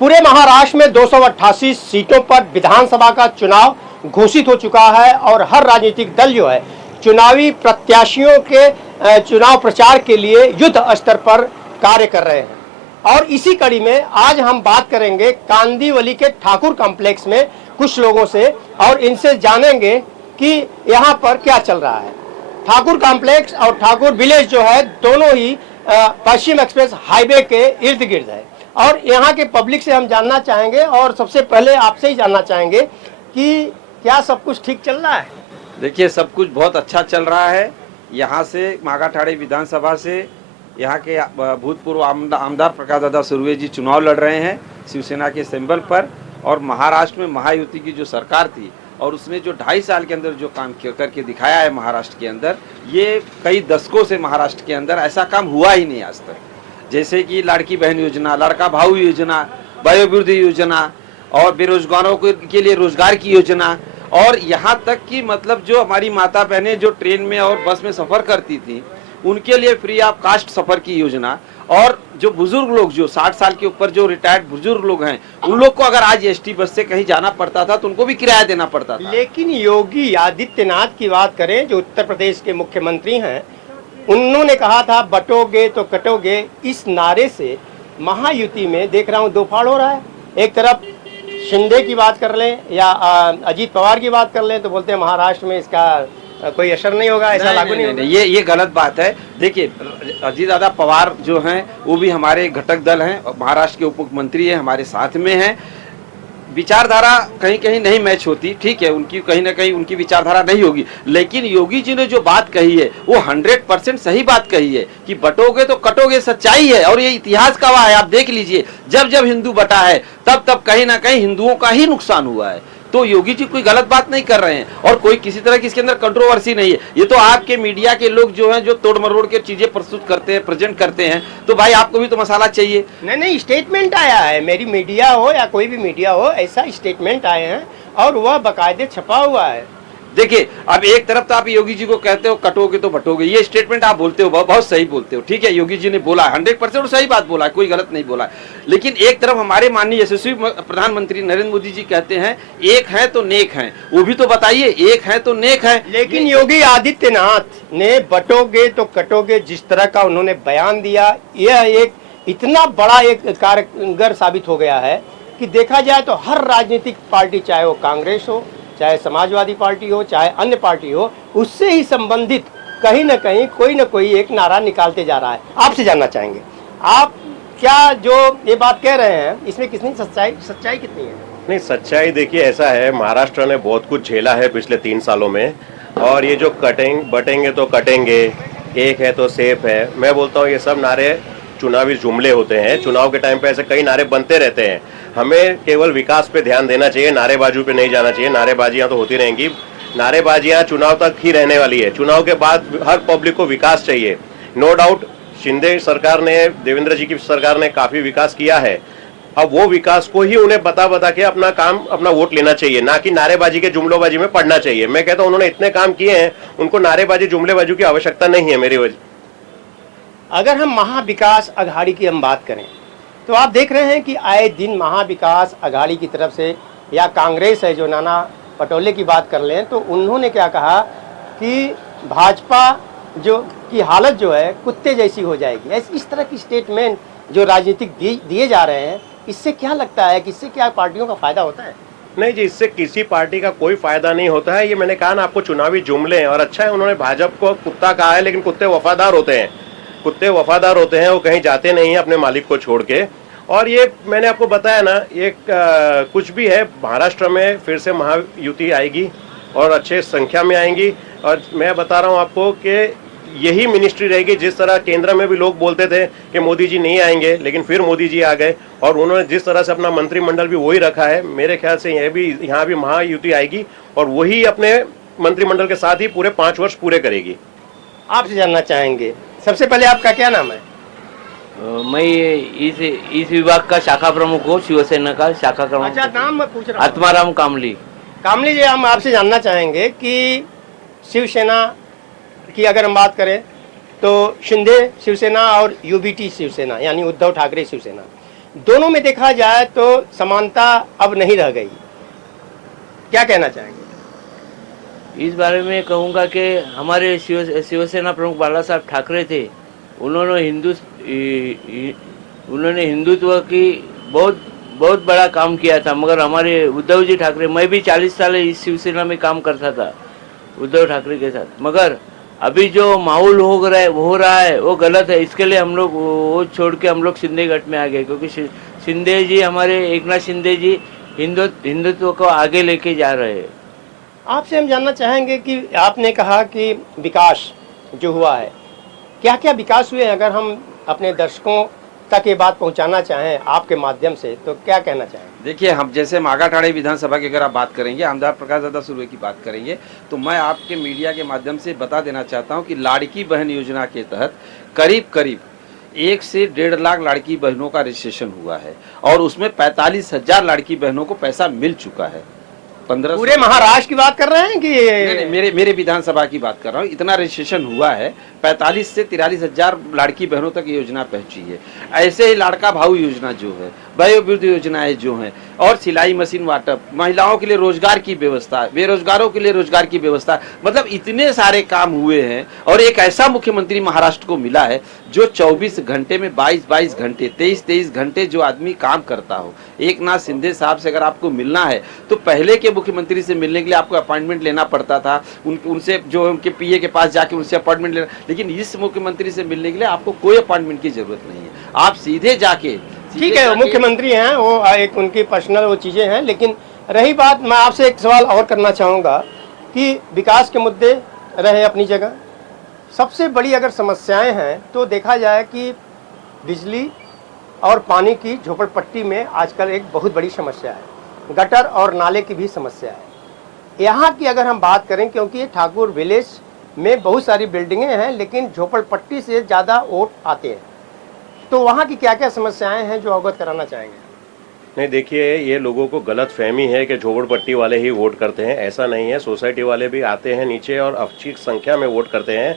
पूरे महाराष्ट्र में 288 सीटों पर विधानसभा का चुनाव घोषित हो चुका है और हर राजनीतिक दल जो है चुनावी प्रत्याशियों के चुनाव प्रचार के लिए युद्ध स्तर पर कार्य कर रहे हैं। और इसी कड़ी में आज हम बात करेंगे कांदिवली के ठाकुर कॉम्प्लेक्स में कुछ लोगों से और इनसे जानेंगे कि यहाँ पर क्या चल रहा है। ठाकुर कॉम्प्लेक्स और ठाकुर विलेज जो है दोनों ही पश्चिम एक्सप्रेस हाईवे के इर्द गिर्द है और यहाँ के पब्लिक से हम जानना चाहेंगे और सबसे पहले आपसे ही जानना चाहेंगे कि क्या सब कुछ ठीक चल रहा है। देखिए, सब कुछ बहुत अच्छा चल रहा है। यहाँ से मागाठाड़ी विधानसभा से यहाँ के भूतपूर्व आमदार प्रकाश दादा सुर्वे जी चुनाव लड़ रहे हैं शिवसेना के सिंबल पर। और महाराष्ट्र में महायुति की जो सरकार थी और उसने जो 2.5 साल के अंदर जो काम करके दिखाया है महाराष्ट्र के अंदर, ये कई दशकों से महाराष्ट्र के अंदर ऐसा काम हुआ ही नहीं आज तक। जैसे कि लाड़की बहन योजना, लड़का भाऊ योजना, वयोवृद्धि योजना और बेरोजगारों के लिए रोजगार की योजना, और यहाँ तक कि मतलब जो हमारी माता बहनें जो ट्रेन में और बस में सफ़र करती थी उनके लिए फ्री ऑफ कास्ट सफ़र की योजना, और जो बुजुर्ग लोग जो 60 साल के ऊपर जो रिटायर्ड बुजुर्ग लोग हैं उन लोग को अगर आज एसटी बस से कहीं जाना पड़ता था तो उनको भी किराया देना पड़ता था। लेकिन योगी आदित्यनाथ की बात करें जो उत्तर प्रदेश के मुख्यमंत्री हैं, उन्होंने कहा था बटोगे तो कटोगे। इस नारे से महायुति में देख रहा हूँ दो फाड़ हो रहा है। एक तरफ शिंदे की बात कर लें या अजीत पवार की बात कर लें तो बोलते हैं महाराष्ट्र में इसका कोई असर नहीं होगा, ऐसा लागू नहीं होगा। ये गलत बात है। देखिए, अजीत दादा पवार जो हैं वो भी हमारे घटक दल हैं, महाराष्ट्र के उप मुख्यमंत्री हैं, हमारे साथ में हैं। विचारधारा कहीं कहीं नहीं मैच होती, ठीक है, उनकी कहीं ना कहीं उनकी विचारधारा नहीं होगी, लेकिन योगी जी ने जो बात कही है वो 100% सही बात कही है कि बटोगे तो कटोगे, सच्चाई है। और ये इतिहास का है, आप देख लीजिए, जब जब हिंदू बटा है तब तब कहीं ना कहीं हिंदुओं का ही नुकसान हुआ है। तो योगी जी कोई गलत बात नहीं कर रहे हैं और कोई किसी तरह की इसके अंदर कंट्रोवर्सी नहीं है। ये तो आपके मीडिया के लोग जो हैं जो तोड़ मरोड़ के चीजें प्रस्तुत करते हैं, प्रेजेंट करते हैं, तो भाई आपको भी तो मसाला चाहिए। नहीं, स्टेटमेंट आया है, मेरी मीडिया हो या कोई भी मीडिया हो, ऐसा स्टेटमेंट आए हैं और वह बाकायदे छपा हुआ है। देखिए, अब एक तरफ तो आप योगी जी को कहते हो कटोगे तो बटोगे, ये स्टेटमेंट आप बोलते हो, बहुत सही बोलते हो, ठीक है, योगी जी ने बोला 100% सही बात बोला है, कोई गलत नहीं बोला है। लेकिन एक तरफ हमारे माननीय यशस्वी प्रधानमंत्री नरेंद्र मोदी जी कहते हैं एक है तो नेक है, वो भी तो बताइए, एक है तो नेक है। लेकिन योगी आदित्यनाथ ने बटोगे तो कटोगे जिस तरह का उन्होंने बयान दिया, यह एक इतना बड़ा एक कारगर साबित हो गया है कि देखा जाए तो हर राजनीतिक पार्टी, चाहे वो कांग्रेस हो, चाहे समाजवादी पार्टी हो, चाहे अन्य पार्टी हो, उससे ही संबंधित कहीं ना कहीं कोई ना कोई एक नारा निकालते जा रहा है। आपसे जानना चाहेंगे, आप क्या जो ये बात कह रहे हैं इसमें कितनी सच्चाई कितनी है? नहीं, सच्चाई देखिए ऐसा है, महाराष्ट्र ने बहुत कुछ झेला है पिछले 3 सालों में, और ये जो बटेंगे तो कटेंगे, एक है तो सेफ है, मैं बोलता हूँ ये सब नारे चुनावी जुमले होते हैं। चुनाव के टाइम पे ऐसे कई नारे बनते रहते हैं। हमें केवल विकास पे ध्यान देना चाहिए, नारेबाजी पे नहीं जाना चाहिए। नारेबाजियां तो होती रहेंगी, नारेबाजियां चुनाव तक ही रहने वाली है। चुनाव के बाद हर पब्लिक को विकास चाहिए। नो डाउट शिंदे सरकार ने, देवेंद्र जी की सरकार ने काफी विकास किया है। अब वो विकास को ही उन्हें बता के अपना काम, अपना वोट लेना चाहिए, ना कि नारेबाजी के जुमलोबाजी में पड़ना चाहिए। मैं कहता हूँ उन्होंने इतने काम किए हैं, उनको नारेबाजी जुमलेबाजी की आवश्यकता नहीं है मेरी वजह। अगर हम महाविकास अघाड़ी की हम बात करें तो आप देख रहे हैं कि आए दिन महाविकास अघाड़ी की तरफ से या कांग्रेस है जो नाना पटोले की बात कर लें तो उन्होंने क्या कहा कि भाजपा जो की हालत जो है कुत्ते जैसी हो जाएगी। इस तरह की स्टेटमेंट जो राजनीतिक दिए जा रहे हैं, इससे क्या लगता है कि इससे क्या पार्टियों का फायदा होता है? नहीं जी, इससे किसी पार्टी का कोई फायदा नहीं होता है। ये मैंने कहा ना आपको, चुनावी जुमले हैं। और अच्छा है उन्होंने भाजपा को कुत्ता कहा है, लेकिन कुत्ते वफादार होते हैं। कुत्ते वफादार होते हैं, वो कहीं जाते नहीं हैं अपने मालिक को छोड़ के। और ये मैंने आपको बताया ना, ये कुछ भी है, महाराष्ट्र में फिर से महायुति आएगी और अच्छे संख्या में आएंगी। और मैं बता रहा हूँ आपको कि यही मिनिस्ट्री रहेगी। जिस तरह केंद्र में भी लोग बोलते थे कि मोदी जी नहीं आएंगे, लेकिन फिर मोदी जी आ गए और उन्होंने जिस तरह से अपना मंत्रिमंडल भी वही रखा है, मेरे ख्याल से यहाँ भी महायुति आएगी और वही अपने मंत्रिमंडल के साथ ही पूरे 5 वर्ष पूरे करेगी। आपसे जानना चाहेंगे, सबसे पहले आपका क्या नाम है? मैं इस विभाग का शाखा प्रमुख हूँ, शिवसेना का शाखा प्रमुख। अच्छा, नाम मैं पूछ रहा हूँ। आत्माराम कामली। कामली जी, हम आपसे जानना चाहेंगे कि शिवसेना की अगर हम बात करें तो शिंदे शिवसेना और यूबीटी शिवसेना यानी उद्धव ठाकरे शिवसेना, दोनों में देखा जाए तो समानता अब नहीं रह गई, क्या कहना चाहेंगे? इस बारे में कहूँगा कि हमारे शिवसेना प्रमुख बाला साहब ठाकरे थे, उन्होंने हिंदुत्व की बहुत बहुत बड़ा काम किया था। मगर हमारे उद्धव जी ठाकरे, मैं भी 40 साल इस शिवसेना में काम करता था उद्धव ठाकरे के साथ, मगर अभी जो माहौल हो रहा है वो गलत है। इसके लिए हम लोग वो छोड़ के हम लोग शिंदे गठ में आ गए, क्योंकि शिंदे जी, हमारे एकनाथ शिंदे जी हिंदुत्व को आगे लेके जा रहे हैं। आपसे हम जानना चाहेंगे कि आपने कहा कि विकास जो हुआ है, क्या क्या विकास हुए हैं? अगर हम अपने दर्शकों तक ये बात पहुंचाना चाहें आपके माध्यम से तो क्या कहना चाहेंगे? देखिए, हम जैसे मागाठाड़ी विधानसभा की अगर आप बात करेंगे, आमदार प्रकाश दादा सुर्वे की बात करेंगे, तो मैं आपके मीडिया के माध्यम से बता देना चाहता हूं कि लाड़की बहन योजना के तहत करीब करीब 1 से 1.5 लाख लाड़की बहनों का रजिस्ट्रेशन हुआ है और उसमें 45,000 लाड़की बहनों को पैसा मिल चुका है। 15 पूरे महाराष्ट्र की बात कर रहे हैं कि नहीं, मेरे विधानसभा की बात कर रहा हूँ। इतना रजिस्ट्रेशन हुआ है, 45 से 43,000 लाड़की बहनों तक योजना पहुंची है। ऐसे ही लाड़का भाऊ योजना जो है, वयोवृद्ध योजनाएं जो हैं, और सिलाई मशीन वाटप, महिलाओं के लिए रोजगार की व्यवस्था, बेरोजगारों के लिए रोजगार की व्यवस्था, मतलब इतने सारे काम हुए हैं। और एक ऐसा मुख्यमंत्री महाराष्ट्र को मिला है जो 24 घंटे में 22 घंटे, 23 घंटे जो आदमी काम करता हो। एकनाथ शिंदे साहब से अगर आपको मिलना है तो पहले के मुख्यमंत्री से मिलने के लिए आपको अपॉइंटमेंट लेना पड़ता था, उनसे जो उनके पीए के पास जाके उनसे अपॉइंटमेंट लेना, लेकिन इस मुख्यमंत्री से मिलने के लिए आपको कोई अपॉइंटमेंट की जरूरत नहीं है। आप सीधे जाके, ठीक है, वो मुख्यमंत्री हैं, वो एक उनकी पर्सनल वो चीजें हैं। लेकिन रही बात, मैं आपसे एक सवाल और करना चाहूँगा कि विकास के मुद्दे रहे अपनी जगह, सबसे बड़ी अगर समस्याएं हैं तो देखा जाए कि बिजली और पानी की झोपड़पट्टी में आजकल एक बहुत बड़ी समस्या है, गटर और नाले की भी समस्या है। यहाँ की अगर हम बात करें, क्योंकि ये ठाकुर विलेज में बहुत सारी बिल्डिंगें हैं लेकिन झोपड़पट्टी से ज़्यादा वोट आते हैं, तो वहाँ की क्या क्या समस्याएं हैं जो अवगत कराना चाहेंगे? नहीं, देखिए, ये लोगों को गलत फहमी है कि झोपड़पट्टी वाले ही वोट करते हैं। ऐसा नहीं है, सोसाइटी वाले भी आते हैं नीचे और अच्छी संख्या में वोट करते हैं।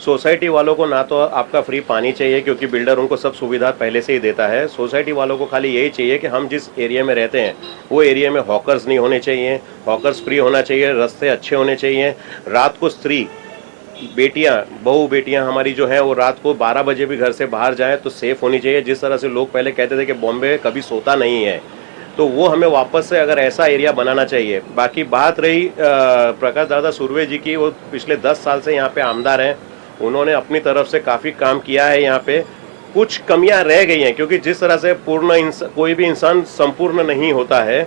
सोसाइटी वालों को ना तो आपका फ्री पानी चाहिए, क्योंकि बिल्डर उनको सब सुविधा पहले से ही देता है। सोसाइटी वालों को खाली यही चाहिए कि हम जिस एरिया में रहते हैं वो एरिया में हॉकर्स नहीं होने चाहिए, हॉकर्स फ्री होना चाहिए, रास्ते अच्छे होने चाहिए। रात को स्त्री बेटियां, बहू बेटियां हमारी जो हैं वो रात को 12 बजे भी घर से बाहर जाएं तो सेफ होनी चाहिए। जिस तरह से लोग पहले कहते थे कि बॉम्बे कभी सोता नहीं है, तो वो हमें वापस से अगर ऐसा एरिया बनाना चाहिए। बाकी बात रही प्रकाश दादा सुर्वे जी की, वो पिछले 10 साल से यहाँ पे आमदार हैं, उन्होंने अपनी तरफ से काफ़ी काम किया है। यहाँ पे कुछ कमियां रह गई हैं, क्योंकि जिस तरह से कोई भी इंसान संपूर्ण नहीं होता है,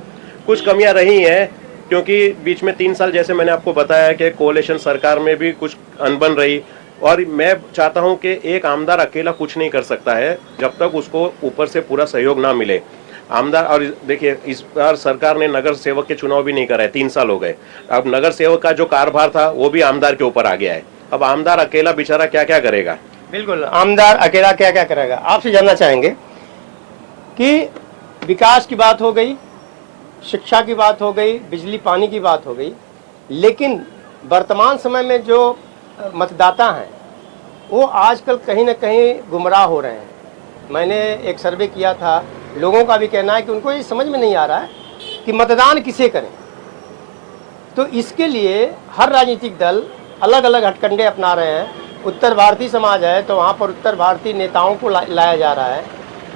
कुछ कमियां रही हैं, क्योंकि बीच में 3 साल जैसे मैंने आपको बताया कि कोalition सरकार में भी कुछ अनबन रही। और मैं चाहता हूं कि एक आमदार अकेला कुछ नहीं कर सकता है जब तक उसको ऊपर से पूरा सहयोग ना मिले। आमदार, और देखिए, इस बार सरकार ने नगर सेवक के चुनाव भी नहीं कराए, 3 साल हो गए। अब नगर सेवक का जो कारभार था वो भी आमदार के ऊपर आ गया है। अब आमदार अकेला बेचारा क्या क्या करेगा? बिल्कुल, आमदार अकेला क्या क्या करेगा। आपसे जानना चाहेंगे कि विकास की बात हो गई, शिक्षा की बात हो गई, बिजली पानी की बात हो गई, लेकिन वर्तमान समय में जो मतदाता हैं वो आजकल कहीं ना कहीं गुमराह हो रहे हैं। मैंने एक सर्वे किया था, लोगों का भी कहना है कि उनको ये समझ में नहीं आ रहा है कि मतदान किसे करें। तो इसके लिए हर राजनीतिक दल अलग अलग हथकंडे अपना रहे हैं। उत्तर भारतीय समाज है तो वहाँ पर उत्तर भारतीय नेताओं को लाया जा रहा है,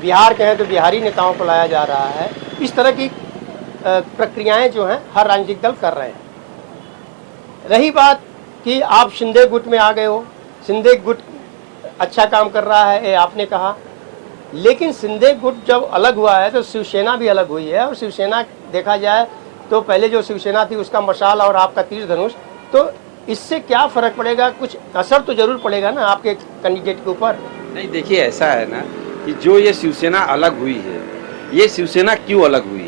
बिहार के हैं तो बिहारी नेताओं को लाया जा रहा है। इस तरह की प्रक्रियाएं जो हैं हर राजनीतिक दल कर रहे हैं। रही बात कि आप शिंदे गुट में आ गए हो, शिंदे गुट अच्छा काम कर रहा है, ये आपने कहा, लेकिन शिंदे गुट जब अलग हुआ है तो शिवसेना भी अलग हुई है। और शिवसेना देखा जाए तो पहले जो शिवसेना थी उसका मशाल और आपका तीर धनुष, तो इससे क्या फर्क पड़ेगा? कुछ असर तो जरूर पड़ेगा ना आपके कैंडिडेट के ऊपर। नहीं, देखिए, ऐसा है ना कि जो ये शिवसेना अलग हुई है, ये शिवसेना क्यों अलग हुई है?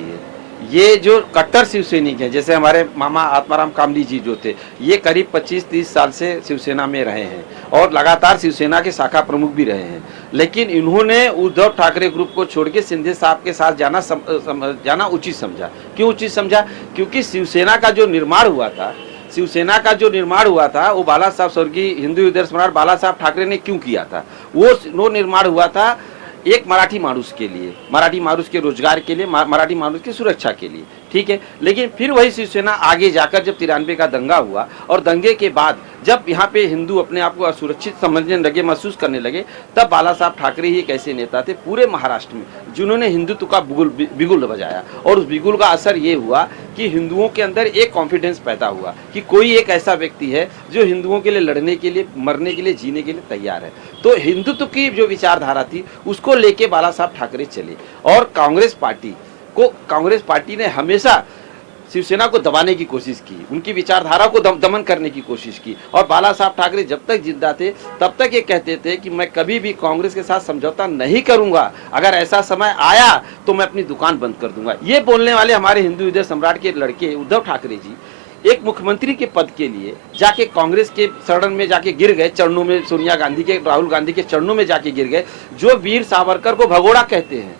ये जो कट्टर शिवसैनिक हैं, जैसे हमारे मामा आत्माराम कामली जी जो थे, ये करीब 25-30 साल से शिवसेना में रहे हैं और लगातार शिवसेना के शाखा प्रमुख भी रहे हैं। लेकिन इन्होंने उद्धव ठाकरे ग्रुप को छोड़ के शिंदे साहब के साथ जाना उचित समझा। क्यों उचित समझा? क्योंकि शिवसेना का जो निर्माण हुआ था वो बाला साहब, स्वर्गीय हिंदू हृदय सम्राट बाला साहब ठाकरे ने क्यों किया था? वो निर्माण हुआ था एक मराठी मानुस के लिए, मराठी मानुस के रोजगार के लिए, मराठी मानुस की सुरक्षा के लिए, ठीक है। लेकिन फिर वही शिवसेना आगे जाकर जब 93 का दंगा हुआ और दंगे के बाद जब यहाँ पे हिंदू अपने आप को असुरक्षित समझने लगे, महसूस करने लगे, तब बाला साहब ठाकरे ही एक ऐसे नेता थे पूरे महाराष्ट्र में जिन्होंने हिंदुत्व का बिगुल बजाया। और उस बिगुल का असर ये हुआ कि हिंदुओं के अंदर एक कॉन्फिडेंस पैदा हुआ कि कोई एक ऐसा व्यक्ति है जो हिंदुओं के लिए लड़ने के लिए, मरने के लिए, जीने के लिए तैयार है। तो हिंदुत्व की जो विचारधारा थी उसको लेके बाला साहब ठाकरे चले। और कांग्रेस पार्टी ने हमेशा शिवसेना को दबाने की कोशिश की, उनकी विचारधारा को दमन करने की कोशिश की। और बाला साहब ठाकरे जब तक जिंदा थे तब तक ये कहते थे कि मैं कभी भी कांग्रेस के साथ समझौता नहीं करूंगा, अगर ऐसा समय आया तो मैं अपनी दुकान बंद कर दूंगा। ये बोलने वाले हमारे हिंदू हृदय सम्राट के लड़के उद्धव ठाकरे जी एक मुख्यमंत्री के पद के लिए जाके कांग्रेस के शरण में जाके गिर गए, चरणों में, सोनिया गांधी के, राहुल गांधी के चरणों में जाके गिर गए। जो वीर सावरकर को भगोड़ा कहते हैं,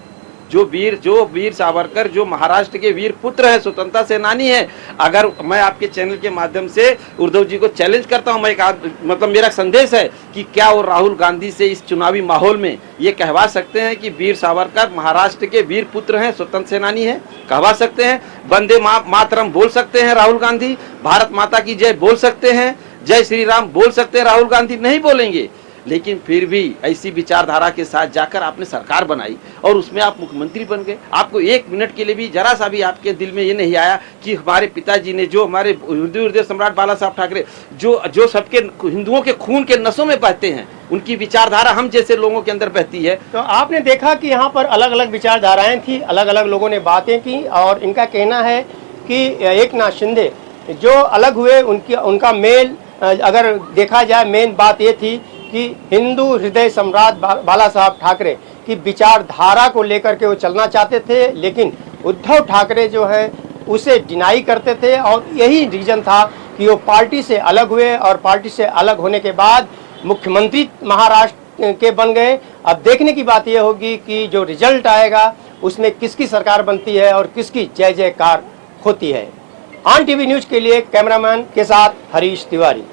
जो वीर सावरकर जो महाराष्ट्र के वीर पुत्र है, स्वतंत्रता सेनानी है। अगर मैं आपके चैनल के माध्यम से उद्धव जी को चैलेंज करता हूं, मतलब मेरा संदेश है कि क्या वो राहुल गांधी से इस चुनावी माहौल में ये कहवा सकते हैं कि वीर सावरकर महाराष्ट्र के वीर पुत्र हैं, स्वतंत्र सेनानी है? कहवा सकते हैं? वंदे मातरम बोल सकते हैं राहुल गांधी? भारत माता की जय बोल सकते हैं? जय श्री राम बोल सकते हैं राहुल गांधी? नहीं बोलेंगे। लेकिन फिर भी ऐसी विचारधारा के साथ जाकर आपने सरकार बनाई और उसमें आप मुख्यमंत्री बन गए। आपको एक मिनट के लिए भी, जरा सा भी आपके दिल में ये नहीं आया कि हमारे पिताजी ने, जो हमारे हिंदू हृदय सम्राट बाला साहब ठाकरे, जो सबके हिंदुओं के खून के नसों में बहते हैं, उनकी विचारधारा हम जैसे लोगों के अंदर बहती है। तो आपने देखा कि यहाँ पर अलग अलग विचारधाराएं थी, अलग अलग लोगों ने बातें की और इनका कहना है कि एकनाथ शिंदे जो अलग हुए, उनका मेल अगर देखा जाए, मेन बात ये थी कि हिंदू हृदय सम्राट बाला साहब ठाकरे की विचारधारा को लेकर के वो चलना चाहते थे, लेकिन उद्धव ठाकरे जो है उसे डिनाई करते थे। और यही रीजन था कि वो पार्टी से अलग हुए और पार्टी से अलग होने के बाद मुख्यमंत्री महाराष्ट्र के बन गए। अब देखने की बात यह होगी कि जो रिजल्ट आएगा उसमें किसकी सरकार बनती है और किसकी जय जयकार होती है। ऑन टीवी न्यूज के लिए कैमरामैन के साथ हरीश तिवारी।